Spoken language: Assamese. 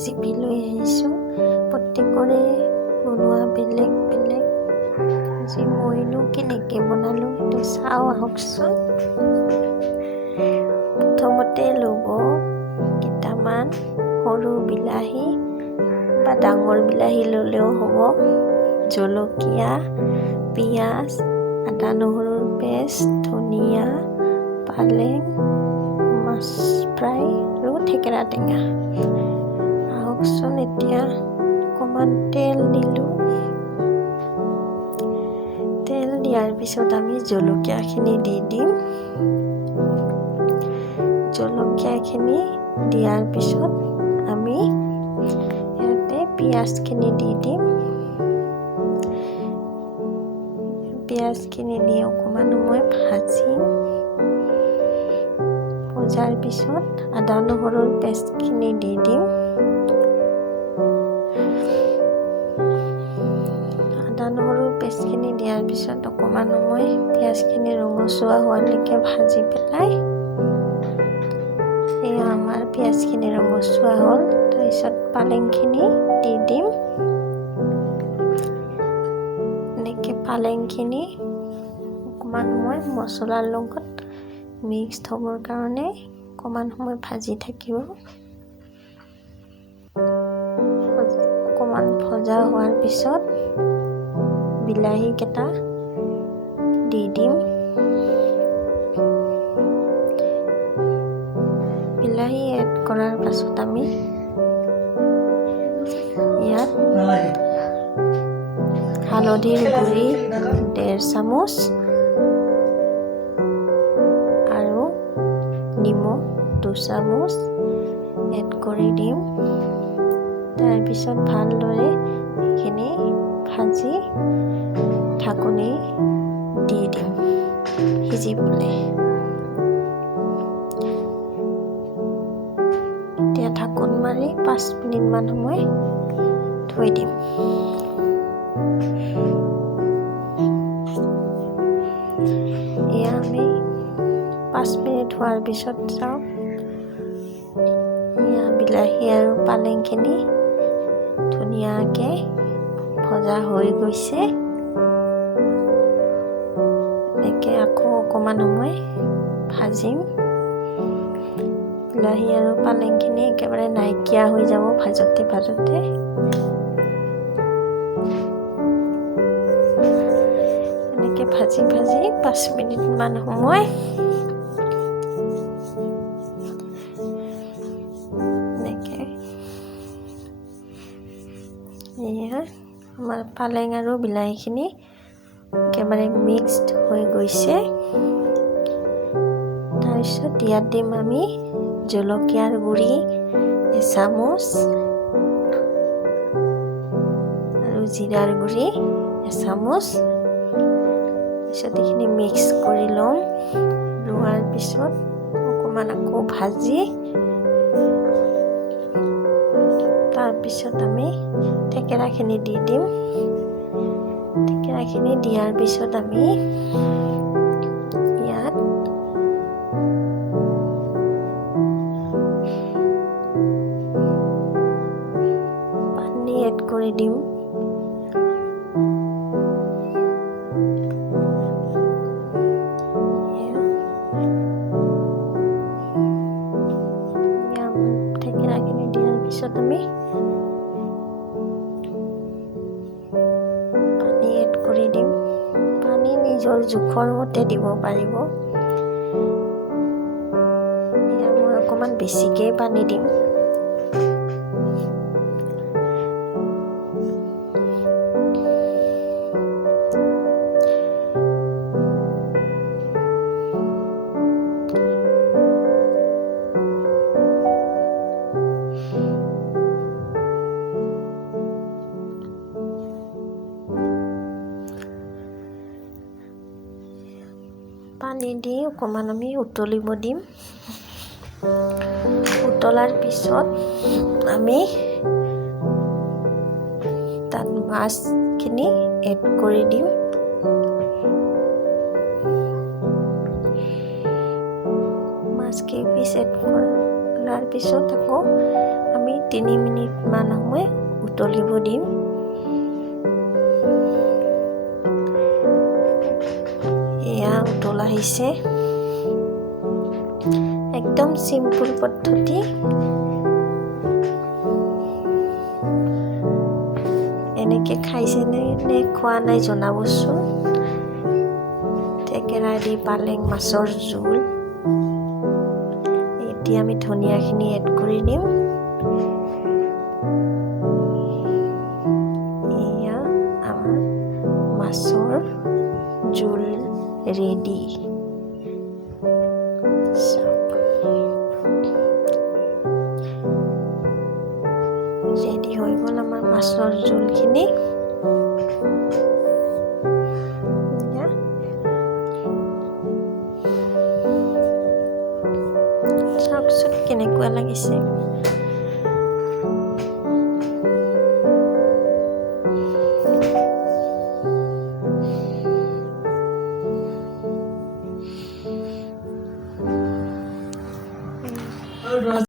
ৰেচিপি লৈ আহিছোঁ। প্ৰত্যেকৰে বনোৱা বেলেগ বেলেগ। আজি মইনো কেনেকৈ বনালোঁ সেইটো চাওঁ আহকচোন। প্ৰথমতে ল'ব কেইটামান সৰু বিলাহী বা ডাঙৰ বিলাহী ল'লেও হ'ব, জলকীয়া, পিঁয়াজ, আদা নহৰুৰ পেষ্ট, ধনিয়া, পালেং, মাছ ফ্ৰাই আৰু থেকেৰা টেঙা। আহকচোন এতিয়া অকণমান তেল দিলোঁ। তেল দিয়াৰ পিছত আমি জলকীয়াখিনি দি দিম। জলকীয়াখিনি দিয়াৰ পিছত আমি ইয়াতে পিঁয়াজখিনি দি দিম। পিঁয়াজখিনি দি অকণমান সময় ভাজিম। ভজাৰ পিছত আদা নহৰুৰ পেষ্টখিনি দি দিম। আদা নহৰুৰ পেষ্টখিনি দিয়াৰ পিছত অকণমান সময় পিঁয়াজখিনি ৰঙচুৱা হোৱালৈকে ভাজি পেলাই এয়া আমাৰ পিঁয়াজখিনি ৰঙচুৱা হ'ল। তাৰপিছত পালেংখিনি দি দিম। এনেকৈ পালেংখিনি অকণমান সময় মছলাৰ লগত মিক্সড হ'বৰ কাৰণে অকণমান সময় ভাজি থাকিব। অকণমান ভজা হোৱাৰ পিছত বিলাহীকেইটা দি দিম। বিলাহী এড কৰাৰ পাছত আমি ইয়াত হালধিৰ গুড়ি 1.5 চামুচ আৰু নিমখ 2 চামুচ এড কৰি দিম। তাৰপিছত ভালদৰে এইখিনি ভাজি ঢাকনি দি দিম সিজিবলৈ। এতিয়া ঢাকোন মাৰি 5 মিনিটমান সময় থৈ দিম। এয়া আমি 5 মিনিট হোৱাৰ পিছত চাওঁ। এয়া বিলাহী আৰু পালেংখিনি ধুনীয়াকৈ ভজা হৈ গৈছে। এনেকৈ আকৌ অকণমান সময় ভাজিম। বিলাহী আৰু পালেংখিনি একেবাৰে নাইকিয়া হৈ যাব ভাজোতে ভাজোতে। এনেকৈ ভাজি ভাজি 5 মিনিটমান সময় এনেকৈ এয়া আমাৰ পালেং আৰু বিলাহীখিনি একেবাৰে মিক্সড হৈ গৈছে। তাৰপিছত ইয়াত দিম আমি জলকীয়াৰ গুড়ি 1 চামুচ আৰু জিৰাৰ গুড়ি 1 চামুচ। তাৰপিছত এইখিনি মিক্স কৰি ল'ম। লোৱাৰ পিছত অকণমান আকৌ ভাজি তাৰপিছত আমি থেকেৰাখিনি দি দিম। থেকেৰাখিনি দিয়াৰ পিছত আমি ইয়াত পানী এড কৰি দিম। থেকেৰাখিনি দিয়াৰ পিছত আমি পানী এড কৰি দিম। পানী নিজৰ জোখৰ মতে দিব পাৰিব। এয়া মই অকণমান বেছিকৈ পানী দিম। পানী দি অকণমান আমি উতলিব দিম। উতলাৰ পিছত আমি তাত মাছখিনি এড কৰি দিম। মাছ কেইপিচ এড কৰাৰ পিছত আকৌ আমি আমি 3 মিনিটমান সময় উতলিব দিম। এয়া উতল আহিছে। একদম সিম্পল পদ্ধতি। এনেকে খাইছে নে খোৱা নাই জনাবচোন। থেকেৰা দি পালেং মাছৰ জোল। এতিয়া আমি ধনিয়াখিনি এড কৰি দিম। এয়া আমাৰ মাছৰ জোল ৰেডি। ৰেডি হৈ গ'ল আমাৰ মাছৰ জোলখিনি। চাওকচোন কেনেকুৱা লাগিছে।